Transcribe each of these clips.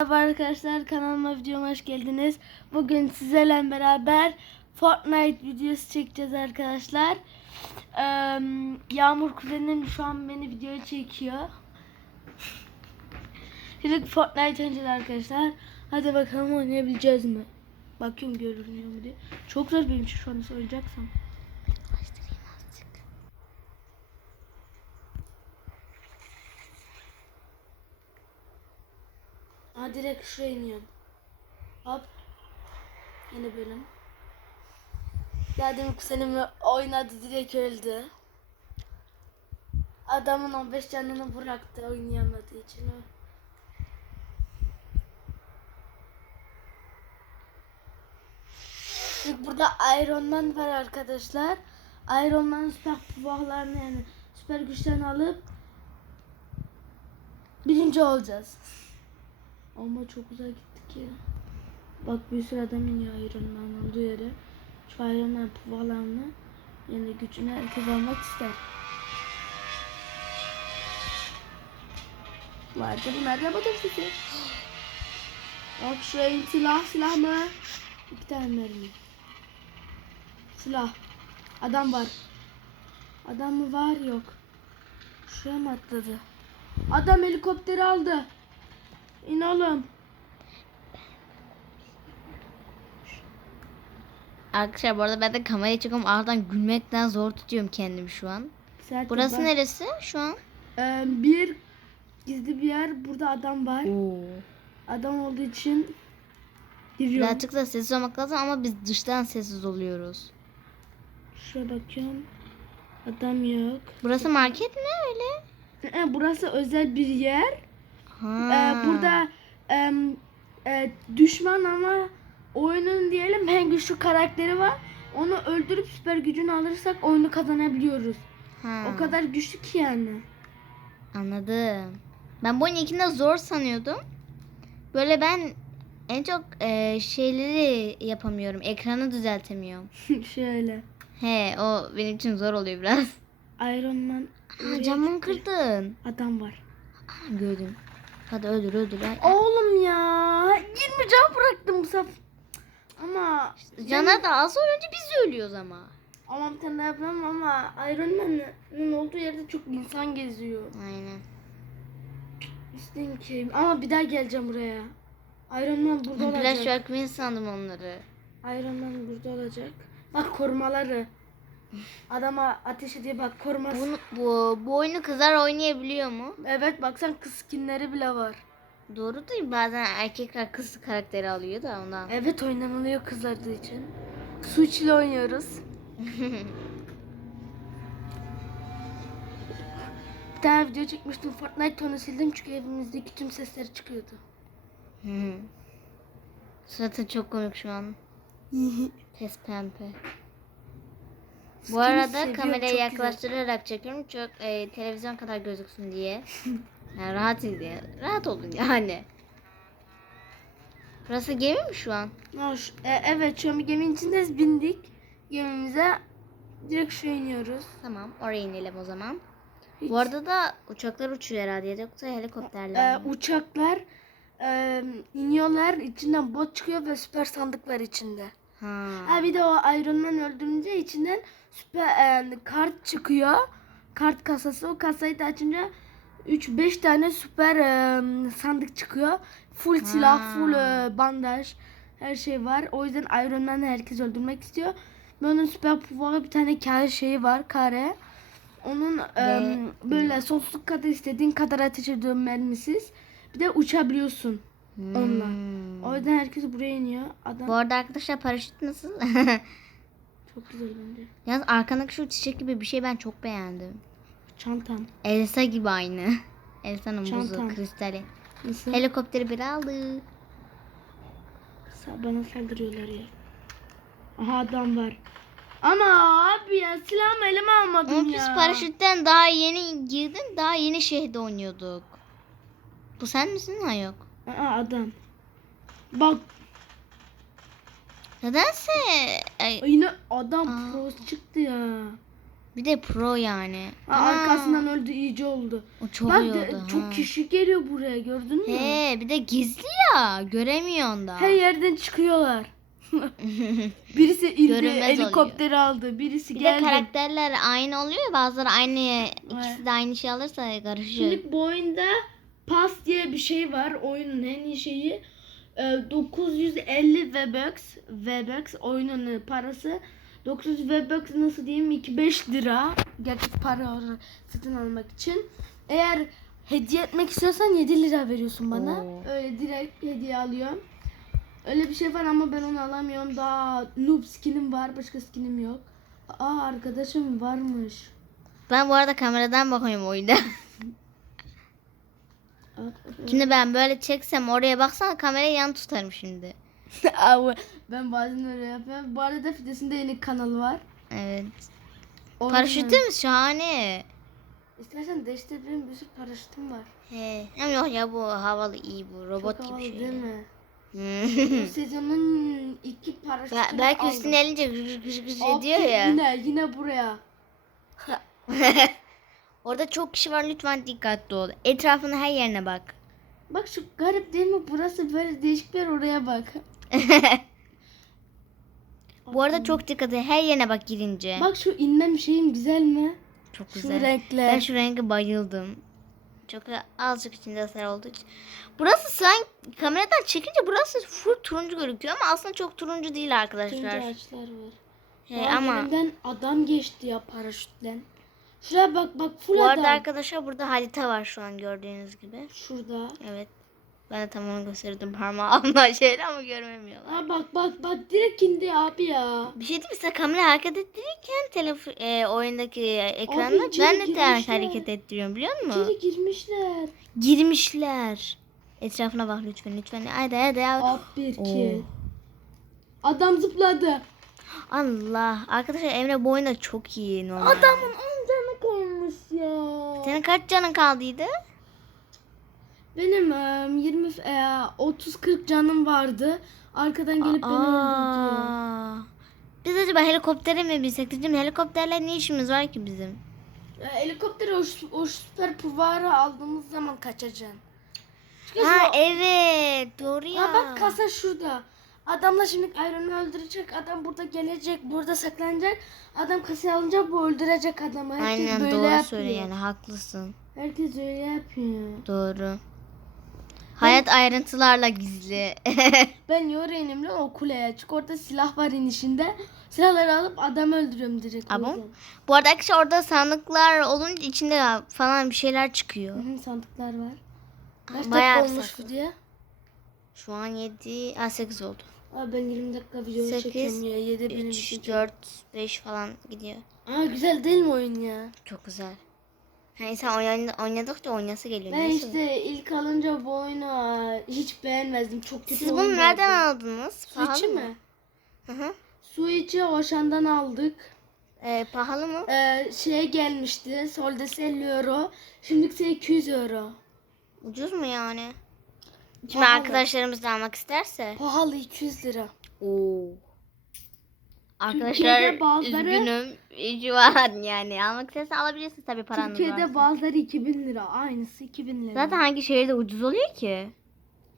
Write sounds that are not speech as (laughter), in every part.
Merhaba arkadaşlar kanalıma videoma hoş geldiniz. Bugün sizlerle beraber Fortnite videosu çekeceğiz arkadaşlar. Ee, Yağmur kuzenim şu an beni videoya çekiyor. Şimdi Fortnite oynayacağız arkadaşlar. Hadi bakalım oynayabileceğiz mi? Bakıyorum görünüyor mu diye. Çok zor benim şu an oynayacaksam. Direkt şuraya iniyorum. Hop. Yeni bölüm. Ya demin kuzenimle oynadı direkt öldü. Adamın 15 canını bıraktı oynayamadığı için. Şimdi burada Iron Man var arkadaşlar. Iron Man'ın süper kuvvetlerini yani süper güçlerini alıp birinci olacağız. Ama çok uzağa gittik ya. Bak bir sürü adam iniyor Iron Man olduğu yere. Şu Iron Man puvalarını yani gücünü herkes almak ister. Vardı bunlar da bakın sizi. Bak şuraya silah silah mı? İki tane mermi. Silah. Adam var. Adam mı var yok. Şuraya mı atladı? Adam helikopteri aldı. İn oğlum. Arkadaşlar bu arada ben de kameraya çıkıyorum. Ardından gülmekten zor tutuyorum kendimi şu an. Serkan Burası bak. neresi şu an? Ee, bir gizli bir yer. Burada adam var. Oo. Adam olduğu için giriyorum. Birazcık da sessiz olmak lazım ama biz dıştan sessiz oluyoruz. Şuraya bakıyorum. Adam yok. Burası market mi öyle? Ee, burası özel bir yer. Ee, burada em, e, düşman ama oyunun diyelim en güçlü karakteri var. Onu öldürüp süper gücünü alırsak oyunu kazanabiliyoruz. Ha. O kadar güçlü ki yani. Anladım. Ben bu oyunu ikinde zor sanıyordum. Böyle ben en çok e, şeyleri yapamıyorum. Ekranı düzeltemiyorum. (laughs) Şöyle. He o benim için zor oluyor biraz. Iron Man. Ha, camını kırdın. Adam var. Ha, gördüm. Hadi öldür öldür. Oğlum ya. 20 can bıraktım bu sefer. Ama Caner da az önce biz ölüyoruz ama. ama bir tane daha yapamam ama Iron Man'ın olduğu yerde çok insan geziyor. Aynen. İstedim ki ama bir daha geleceğim buraya. Iron Man burada olacak. şarkı sandım onları. Iron Man burada olacak. Bak korumaları. Adama ateş ediyor bak koruması. Bunu, bu, bu oyunu kızlar oynayabiliyor mu? Evet baksan kız skinleri bile var. Doğru değil bazen erkekler kız karakteri alıyor da ondan. Evet oynanılıyor kızlardığı için. Switch ile oynuyoruz. (laughs) Bir tane video çekmiştim. Fortnite onu sildim çünkü evimizdeki tüm sesleri çıkıyordu. Hı. Suratı çok komik şu an. (laughs) Pes pembe. Bu arada kamerayı çok güzel. yaklaştırarak çekiyorum çok e, televizyon kadar gözüksün diye. (laughs) Yani rahat diye. Rahat olun yani. Burası gemi mi şu an? Hoş. E, evet şu an bir geminin içindeyiz. Bindik gemimize. Direkt şu iniyoruz. Tamam oraya inelim o zaman. Hiç- Bu arada da uçaklar uçuyor herhalde yoksa helikopterler Ee, mi? uçaklar e, iniyorlar. içinden bot çıkıyor ve süper sandık var içinde. Ha. Ha bir de o Iron Man öldürünce içinden süper e, kart çıkıyor. Kart kasası. O kasayı da açınca 3-5 tane süper e, sandık çıkıyor. Full silah, Ha. full e, bandaj. Her şey var. O yüzden Iron Man'ı herkes öldürmek istiyor. Ve onun süper puanı bir tane kare şeyi var. Kare. Onun e, Ve- böyle sonsuzluk kadar istediğin kadar ateş ediyor mermisiz. Bir de uçabiliyorsun onunla. Hmm. O yüzden herkes buraya iniyor. Adam Bu arada arkadaşlar paraşüt nasıl? (laughs) çok güzel bence. Yalnız arkandaki şu çiçek gibi bir şey ben çok beğendim. Çantam. Elsa gibi aynı. (laughs) Elsa'nın Çantam. buzu, kristali. Nasıl? Helikopteri bir aldı. Bana saldırıyorlar ya. Aha adam var. Ama abi ya silahımı elime almadım Ama ya. biz paraşütten daha yeni girdin, daha yeni şehirde oynuyorduk. Bu sen misin? Ha yok. Aa adam. Bak Nedense... Ay, yine adam Aa. pro çıktı ya. Bir de pro yani. Ha, Aa, arkasından öldü iyice oldu. O çok Bak iyi de- oldu. çok ha. kişi geliyor buraya gördün mü? He bir de gizli ya. Göremiyorsun da. Her yerden çıkıyorlar. (laughs) Birisi indi Görünmez helikopteri aldı. Birisi bir de geldi. karakterler aynı oluyor ya. Bazıları aynı ikisi de aynı şey alırsa karışıyor. Şimdi bu oyunda pas diye bir şey var. Oyunun en iyi şeyi. Ee, 950 V-Bucks. V-Bucks oyunun parası. 900 V-Bucks nasıl diyeyim? 2-5 lira. Gerçek para satın almak için. Eğer hediye etmek istiyorsan 7 lira veriyorsun bana. Oo. Öyle direkt hediye alıyorum. Öyle bir şey var ama ben onu alamıyorum. Daha noob skinim var. Başka skinim yok. Aa arkadaşım varmış. Ben bu arada kameradan bakıyorum oyunda. (laughs) Şimdi ben böyle çeksem oraya baksana kamerayı yan tutarım şimdi. (laughs) ben bazen öyle yapıyorum. Bu arada Fides'in de yeni kanalı var. Evet. Onun Paraşütüm şahane. İstersen değiştir benim bir sürü paraşütüm var. He. Ama yok ya bu havalı iyi bu robot Çok gibi havalı şey. değil mi? Hmm. Bu sezonun iki paraşütünü Be- belki aldım. üstüne elince gıcır gıcır gıcır ediyor ya. Yine, yine buraya. (laughs) Orada çok kişi var lütfen dikkatli ol. Etrafına her yerine bak. Bak şu garip değil mi? Burası böyle değişik bir yer oraya bak. (laughs) Bu arada çok dikkat et. Her yerine bak girince. Bak şu inmem şeyim güzel mi? çok Şu güzel. renkler. Ben şu renge bayıldım. Çok azıcık içinde hasar olduğu için. Burası sen kameradan çekince burası full turuncu gözüküyor ama aslında çok turuncu değil Turuncu arkadaşlar. ağaçlar var. He, Aa, ama önümden adam geçti ya paraşütten. Şuraya bak bak full bu adam. arada arkadaşlar burada harita var şu an gördüğünüz gibi. Şurada. Evet. Ben de tam onu gösterdim parmağımla (laughs) şeyle ama görmemiyorlar. Aa bak bak bak direkt indi abi ya. Bir şey diyeyim mi? Size kamera hareket ettirirken telefon e, oyundaki ekranda içeri ben de te- girmişler. hareket ettiriyorum biliyor musun? İçeri girmişler. Girmişler. Etrafına bak lütfen lütfen. Hadi. hadi. Ab bir ki. Adam zıpladı. Allah. Arkadaşlar Emre bu oyunda çok iyi normal. Adamın 10 canı kalmış ya. Senin kaç canın kaldıydı? Benim em, 20 e, 30-40 canım vardı. Arkadan gelip beni öldürdü. Aa. Biz acaba helikoptere mi binsek dedim. Helikopterle ne işimiz var ki bizim? Ya, helikopteri o, o süper puvarı aldığımız zaman kaçacaksın. Çünkü Ha şimdi- evet doğru ya. Ha bak kasa şurada. Adamla şimdi Iron'u öldürecek. Adam burada gelecek. Burada saklanacak. Adam kasayı alınca bu öldürecek adamı. Herkes Aynen böyle doğru yapıyor. söyle yani haklısın. Herkes öyle yapıyor. Doğru. Hayat ayrıntılarla gizli. (laughs) Ben yorenim lan o kuleye. Çünkü orada silah var inişinde. Silahları alıp adam öldürüyorum direkt. Oradan. Bu arada arkadaşlar orada sandıklar olunca içinde falan bir şeyler çıkıyor. Hı hı, sandıklar var. Kaç Bayağı dakika olmuş saklı. video? Şu an 7, a 8 oldu. Abi ben 20 dakika video 8, çekiyorum ya. 7 benim 3, için. 4, 5 falan gidiyor. Aa güzel değil mi oyun ya? Çok güzel. Ha, insan oynadı, oynadıkça oynası geliyor. Ben Neyse. işte ilk alınca bu oyunu hiç beğenmezdim. Çok kötü Siz bunu nereden vardı. aldınız? Mı? mi? Hı hı. İçi Oşan'dan aldık. Ee, pahalı mı? Ee, şeye gelmişti. Soldesi 50 euro. Şimdi ise 200 euro. Ucuz mu yani? Şimdi Pahalı. arkadaşlarımız da almak isterse. Pahalı 200 lira. Oo. Arkadaşlar Türkiye'de bazıları- üzgünüm. Şu an yani almak istersen alabilirsin tabii paranız Türkiye'de varsa. bazıları 2000 lira. Aynısı 2000 lira. Zaten hangi şehirde ucuz oluyor ki?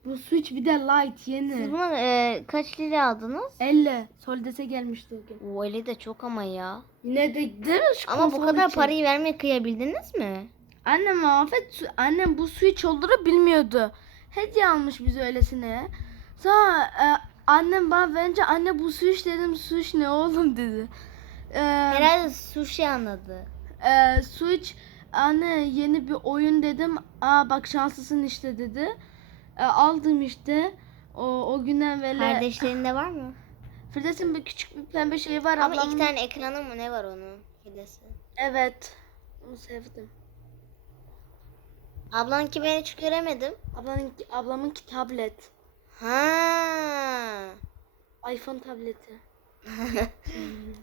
Bu Switch bir de light yeni. Siz bunu e, kaç lira aldınız? 50. Soldes'e gelmişti o gün. O öyle de çok ama ya. Yine de değil mi şu Ama bu konsol kadar için? parayı vermeye kıyabildiniz mi? Annem Afet annem bu Switch olduğunu bilmiyordu. Hediye almış bize öylesine. Sonra e, annem bana verince anne bu Switch dedim Switch ne oğlum dedi. E, Herhalde sushi anladı. e, Switch anne yeni bir oyun dedim. Aa bak şanslısın işte dedi. E, aldım işte. O, o günden böyle. Kardeşlerinde var mı? (laughs) Firdevs'in bir küçük bir pembe şeyi var. Ama ablamın- iki tane ekranı mı ne var onun? Hedesi. Evet. Onu sevdim. Ablanınki ben hiç göremedim. Ablamın, ablamınki tablet. Ha. iPhone tableti. (laughs)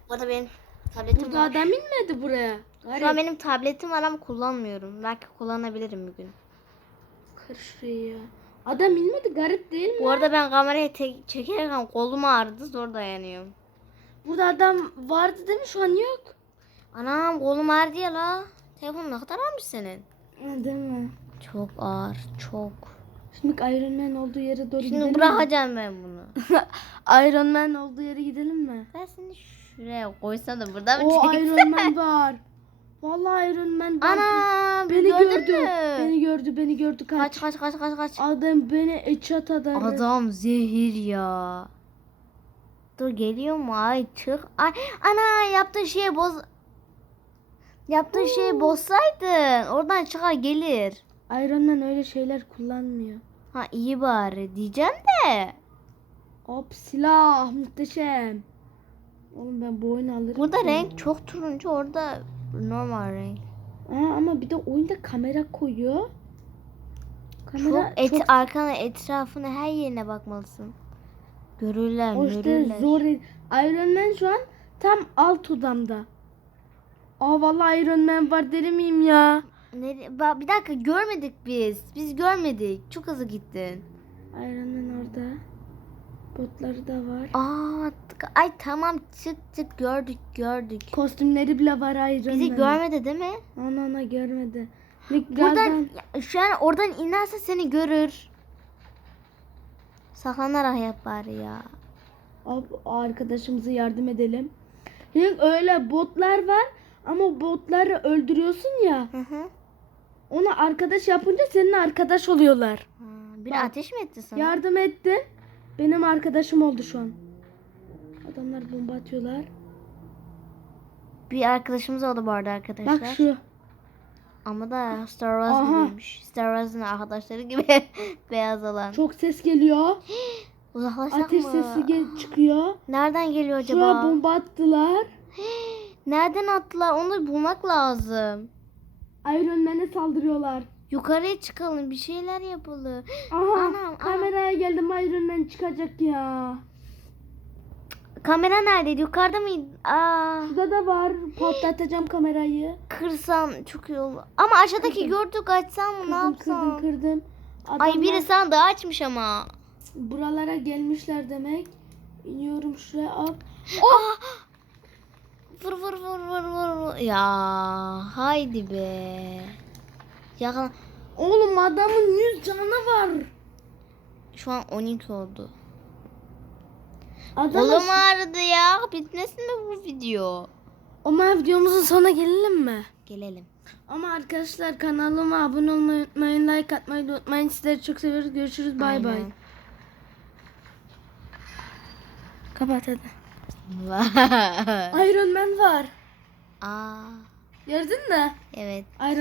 Bu da benim tabletim Burada var. adam inmedi buraya. Şu an Garip. benim tabletim var ama kullanmıyorum. Belki kullanabilirim bir gün. Kır şurayı ya. Adam inmedi garip değil mi? Bu arada ben kamerayı tek çekerken kolum ağrıdı zor dayanıyorum. Burada adam vardı değil mi? Şu an yok. Anam kolum ağrıdı ya la. Telefon ne kadar ağırmış senin? Değil mi? Çok ağır. Çok. Şimdi Iron Man olduğu yere doğru gidelim Şimdi bırakacağım ben bunu. mi? (laughs) Iron Man olduğu yere gidelim mi? Ben seni şuraya koysam da burada mı O? Iron Man var. Vallahi Iron Man var. Ana beni gördü. mü? Beni gördü, beni gördü. Kaç. Kaç kaç kaç kaç kaç. Adam beni eçat atar. Adam zehir ya. Dur geliyor mu? Ay çık. Ay ana yaptığın şeyi boz. Yaptığın şeyi bozsaydın oradan çıkar gelir. Iron Man öyle şeyler kullanmıyor. Ha iyi bari diyeceğim de. Hop silah muhteşem. Oğlum ben bu oyunu alırım. Burada renk çok turuncu orada normal renk. Aa, ama bir de oyunda kamera koyuyor. Kamera Çok et çok arkana etrafına her yerine bakmalısın. Görürler o işte görürler. zor. Iron Man şu an tam alt odamda. Aa vallahi Iron Man var deli miyim ya? Ba- bir dakika görmedik biz. Biz görmedik. Çok hızlı gittin. Iron Man orada. Botları da var. Aa, ay tamam çık çık gördük gördük. Kostümleri bile var Iron Bizi Man'in. görmedi değil mi? Ana ana görmedi. (gasps) Buradan ya, şu an oradan inerse seni görür. Saklanarak yap bari ya. Hop, arkadaşımıza yardım edelim. Çünkü öyle botlar var ama botları öldürüyorsun ya. Hı hı. Ona arkadaş yapınca senin arkadaş oluyorlar. Ha, biri Bak, ateş mi etti sana? Yardım etti. Benim arkadaşım oldu şu an. Adamlar bomba atıyorlar. Bir arkadaşımız oldu bu arada arkadaşlar. Bak şu. Ama da Star Wars Aha. gibiymiş. Star Wars'ın arkadaşları gibi (laughs) beyaz olan. Çok ses geliyor. (gasps) Uzaklaşsak Ateş mı? sesi gel- çıkıyor. Nereden geliyor Şuraya acaba? bomba attılar. (gasps) Nereden attılar? Onu bulmak lazım. Iron Man'e saldırıyorlar. Yukarıya çıkalım. Bir şeyler yapalım. Aha Anam, kameraya geldim Iron Man çıkacak ya. Kamera neredeydi? Yukarıda mıydı? Aa, Burada da var. Patlatacağım kamerayı. kırsam çok iyi olur. Ama aşağıdaki gördük açsam mı? Ne Kırdım yapsam? kırdım kırdım. Ay Adamlar biri sandığı açmış ama. buralara gelmişler demek. İniyorum şuraya hop. Oh! Vur vur vur vur vur vur. Ya haydi be. Ya Oğlum adamın 100 canı var. şu an 12 oldu. Adam Kolum ağrıdı ya. Bitmesin mi bu video? Ama videomuzun sonuna gelelim mi? Gelelim. Ama arkadaşlar kanalıma abone olmayı unutmayın. Like atmayı unutmayın. Sizleri çok seviyoruz. Görüşürüz. Bay bay. Kapat hadi. (laughs) Iron Man var. Aa, Gördün mü? evet. Iron